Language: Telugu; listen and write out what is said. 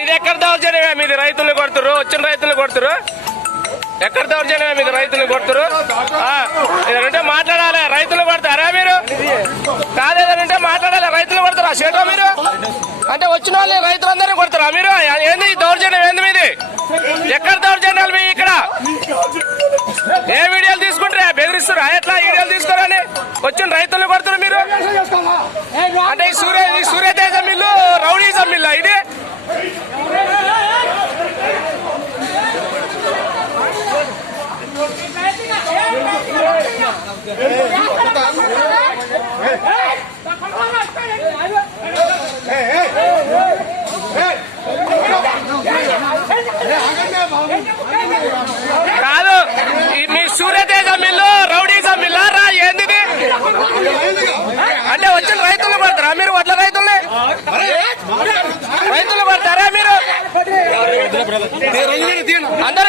ఇది ఎక్కడ దౌర్జన్యమే మీది? రైతులు కొడుతురు, వచ్చిన రైతులు కొడుతురు. ఎక్కడ దౌర్జన్యమే మీది? రైతులు కొడుతురు. ఏదంటే మాట్లాడాలి. రైతులు కొడతారా మీరు? కాదేదంటే మాట్లాడాలి. రైతులు కొడతారా షేటో మీరు? అంటే వచ్చిన వాళ్ళు రైతులందరినీ కొడతారా మీరు? ఏంది ఈ దౌర్జన్యం? ఏంది మీది? ఎక్కడ దౌర్జన్యాలు మీ ఇక్కడ? ఏ వీడియోలు తీసుకుంటారా? బెదిరిస్తారా? ఎట్లా వీడియోలు తీసుకోరని వచ్చిన రైతులు కొడుతున్నారు మీరు? అంటే ఈ సూర్యతేజ మిల్లు రౌడీజం మిల్లు ఇది? కాదు, మీ సూర్యతేజ మిల్లు రౌడీజం మిల్లా రా? ఏంది? అంటే వచ్చిన రైతులు పడతారా మీరు? వడ్ల రైతుల్ని రైతులు పడతారా మీరు? అందరూ